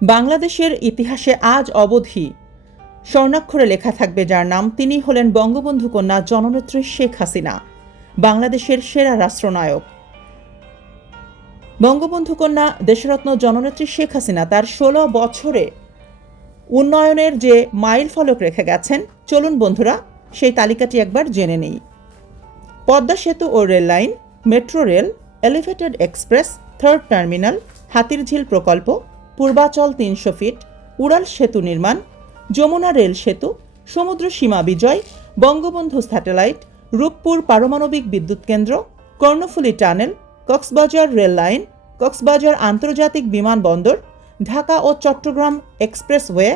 বাংলাদেশের ইতিহাসে আজ অবধি স্বর্ণাক্ষরে লেখা থাকবে যার নাম, তিনি হলেন বঙ্গবন্ধু কন্যা জননেত্রী শেখ হাসিনা, বাংলাদেশের সেরা রাষ্ট্রনায়ক। বঙ্গবন্ধু কন্যা দেশরত্ন জননেত্রী শেখ হাসিনা তার ১৬ বছরে উন্নয়নের যে মাইল ফলক রেখে গেছেন, চলুন বন্ধুরা সেই তালিকাটি একবার জেনে নেই। পদ্মা সেতু ও rail line, metro rail, elevated express, third terminal, Hatirjheel প্রকল্প, পূর্বাচল ৩০০ ফিট, উড়াল সেতু নির্মাণ, যমুনা রেল সেতু, সমুদ্র সীমা বিজয়, বঙ্গবন্ধু স্যাটেলাইট, রূপপুর পারমাণবিক বিদ্যুৎ কেন্দ্র, Karnaphuli tunnel, Cox's Bazar rail line, Cox's Bazar আন্তর্জাতিক বিমানবন্দর, ঢাকা ও চট্টগ্রাম এক্সপ্রেসওয়ে,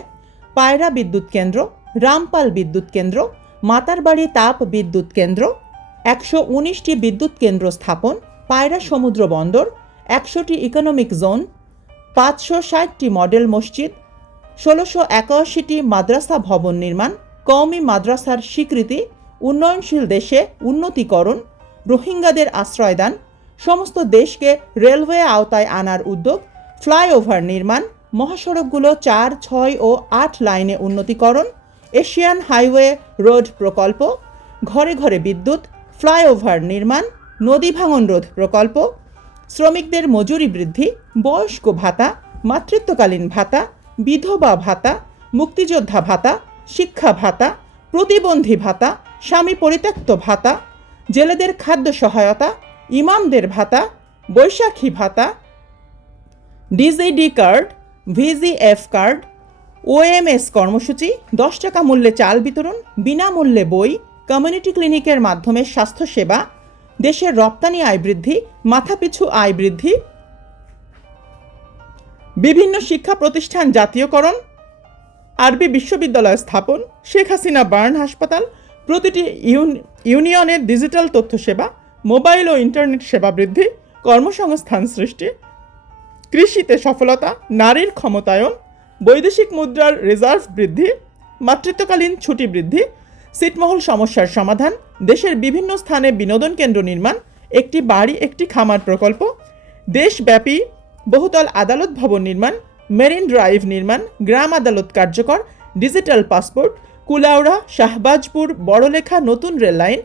পায়রা বিদ্যুৎ কেন্দ্র, রামপাল বিদ্যুৎ কেন্দ্র, মাতারবাড়ি তাপ বিদ্যুৎ কেন্দ্র, ১১৯টি বিদ্যুৎ কেন্দ্র স্থাপন, পায়রা সমুদ্র বন্দর, ১০০টি ইকোনমিক জোন, ৫৬০টি মডেল মসজিদ, ১৬৮১টি মাদ্রাসা ভবন নির্মাণ, কওমি মাদ্রাসার স্বীকৃতি, উন্নয়নশীল দেশে উন্নতিকরণ, রোহিঙ্গাদের আশ্রয়দান, সমস্ত দেশকে রেলওয়ে আওতায় আনার উদ্যোগ, ফ্লাইওভার নির্মাণ, মহাসড়কগুলো ৪, ৬ ও ৮ লাইনে উন্নতিকরণ, এশিয়ান হাইওয়ে রোড প্রকল্প, ঘরে ঘরে বিদ্যুৎ, ফ্লাইওভার নির্মাণ, নদী ভাঙন রোধ প্রকল্প, শ্রমিকদের মজুরি বৃদ্ধি, বয়স্ক ভাতা, মাতৃত্বকালীন ভাতা, বিধবা ভাতা, মুক্তিযোদ্ধা ভাতা, শিক্ষা ভাতা, প্রতিবন্ধী ভাতা, স্বামী পরিত্যক্ত ভাতা, জেলেদের খাদ্য সহায়তা, ইমামদের ভাতা, বৈশাখী ভাতা, DGD card, VGF card, OMS কর্মসূচি, ১০ টাকা মূল্যে চাল বিতরণ, বিনামূল্যে বই, কমিউনিটি ক্লিনিকের মাধ্যমে স্বাস্থ্যসেবা, দেশের রপ্তানি আয় বৃদ্ধি, মাথাপিছু আয় বৃদ্ধি, বিভিন্ন শিক্ষা প্রতিষ্ঠান জাতীয়করণ, আরবি বিশ্ববিদ্যালয় স্থাপন, শেখ হাসিনা বার্ন হাসপাতাল, প্রতিটি ইউনিয়নের ডিজিটাল তথ্য সেবা, মোবাইল ও ইন্টারনেট সেবা বৃদ্ধি, কর্মসংস্থান সৃষ্টি, কৃষিতে সফলতা, নারীর ক্ষমতায়ন, বৈদেশিক মুদ্রার রিজার্ভ বৃদ্ধি, মাতৃত্বকালীন ছুটি বৃদ্ধি, ছিটমহল সমস্যার সমাধান, দেশের বিভিন্ন স্থানে বিনোদন কেন্দ্র নির্মাণ, একটি বাড়ি একটি খামার প্রকল্প, দেশব্যাপী বহুতল আদালত ভবন নির্মাণ, মেরিন ড্রাইভ নির্মাণ, গ্রাম আদালত কার্যকর, ডিজিটাল পাসপোর্ট, কুলাউড়া শাহবাজপুর বড়লেখা নতুন রেল লাইন,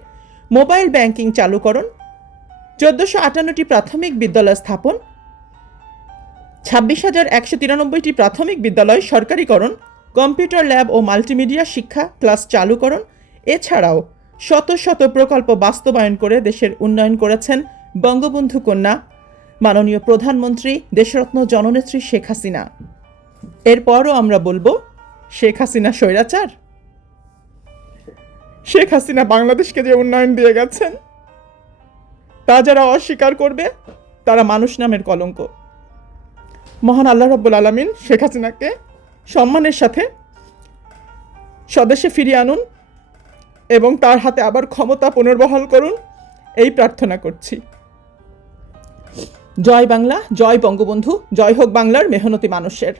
মোবাইল ব্যাংকিং চালুকরণ, ১৪৫৮টি প্রাথমিক বিদ্যালয় স্থাপন, ২৬,১৯৩টি প্রাথমিক বিদ্যালয় সরকারিকরণ, কম্পিউটার ল্যাব ও মাল্টিমিডিয়া শিক্ষা ক্লাস চালুকরণ, এছাড়াও শত শত প্রকল্প বাস্তবায়ন করে দেশের উন্নয়ন করেছেন বঙ্গবন্ধু কন্যা মাননীয় প্রধানমন্ত্রী দেশরত্ন জননেত্রী শেখ হাসিনা। এরপরও আমরা বলবো, শেখ হাসিনা স্বৈরাচার? শেখ হাসিনা বাংলাদেশকে যে উন্নয়ন দিয়ে গেছেন তা যারা অস্বীকার করবে তারা মানুষ নামের কলঙ্ক। মহান আল্লাহ রাব্বুল আলামিন শেখ হাসিনাকে সম্মানের সাথে স্বদেশে ফিরিয়ে আনুন এবং তার হাতে আবার ক্ষমতা পুনর্বহাল করুন, এই প্রার্থনা করছি। জয় বাংলা, জয় বঙ্গবন্ধু, জয় হোক বাংলার মেহনতি মানুষের।